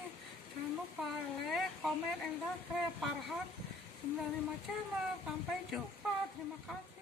ini. Jangan lupa like, comment, and subscribe Farhan 95 Channel. Sampai jumpa. Terima kasih.